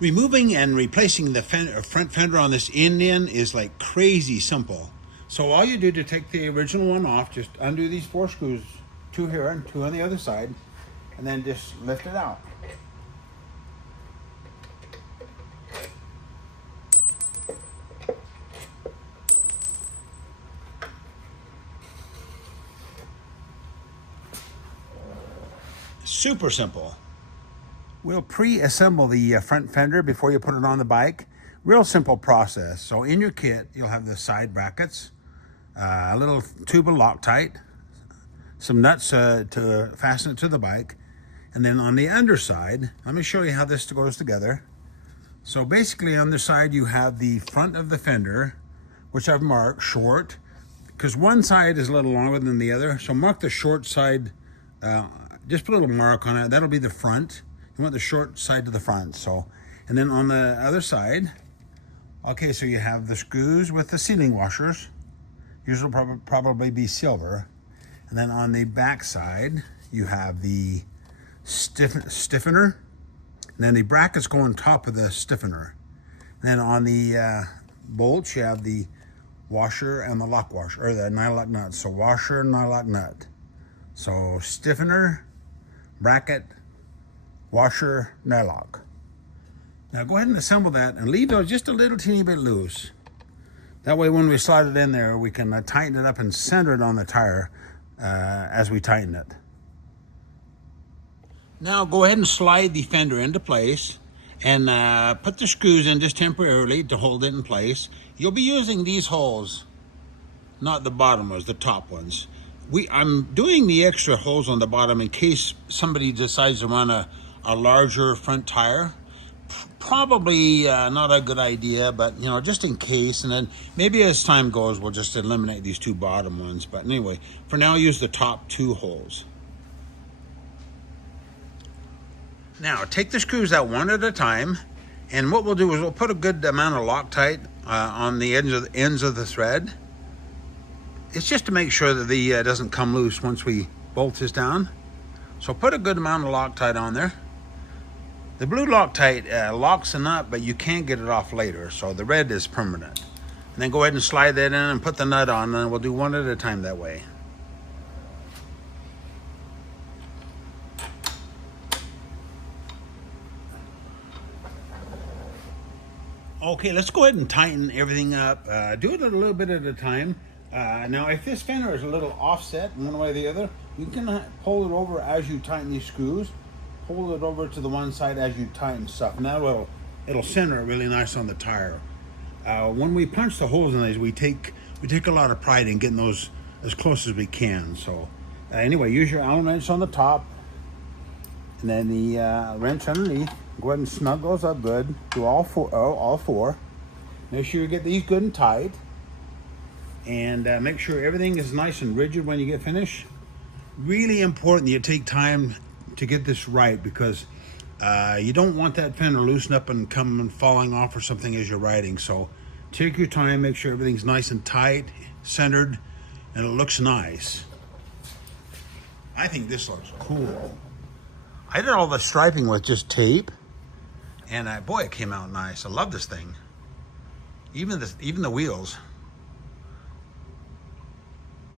Removing and replacing the front fender on this Indian is like crazy simple. So all you do to take the original one off, just undo these 4 screws, 2 here and 2 on the other side, and then just lift it out. Super simple. We'll pre-assemble the front fender before you put it on the bike. Real simple process. So in your kit, you'll have the side brackets, a little tube of Loctite, some nuts to fasten it to the bike, and then on the underside, let me show you how this goes together. So basically on the side you have the front of the fender, which I've marked short, because one side is a little longer than the other. So mark the short side, just put a little mark on it. That'll be the front. You want the short side to the front. So, and then on the other side, okay, so you have the screws with the sealing washers. Usually probably be silver. And then on the back side, you have the stiffener. And then the brackets go on top of the stiffener. And then on the bolts, you have the washer and the lock washer, or the nylock nut. So washer and nylock nut. So stiffener, bracket, washer, nylock. Now go ahead and assemble that and leave those just a little teeny bit loose. That way when we slide it in there, we can tighten it up and center it on the tire as we tighten it. Now go ahead and slide the fender into place and put the screws in just temporarily to hold it in place. You'll be using these holes, not the bottom ones, the top ones. I'm doing the extra holes on the bottom in case somebody decides to run a larger front tire. Probably not a good idea, but you know, just in case. And then maybe as time goes, we'll just eliminate these 2 bottom ones. But anyway, for now, use the top 2 holes. Now take the screws out one at a time, and what we'll do is we'll put a good amount of Loctite on the ends of the thread. It's just to make sure that the doesn't come loose once we bolt this down. So put a good amount of Loctite on there. The blue Loctite locks a nut, but you can't get it off later, so the red is permanent. And then go ahead and slide that in and put the nut on, and we'll do one at a time that way. Okay, let's go ahead and tighten everything up. Do it a little bit at a time. Now, if this fender is a little offset one way or the other, you can pull it over as you tighten these screws. Pull it over to the one side as you tighten stuff, and it'll center really nice on the tire. When we punch the holes in these, we take a lot of pride in getting those as close as we can. So anyway, use your Allen wrench on the top, and then the wrench underneath. Go ahead and snug those up good. Do all four. Make sure you get these good and tight, and make sure everything is nice and rigid when you get finished. Really important that you take time to get this right, because you don't want that fender loosen up and come falling off or something as you're riding. So take your time, make sure everything's nice and tight, centered, and it looks nice. I think this looks cool. I did all the striping with just tape, and boy, it came out nice. I love this thing. Even the wheels.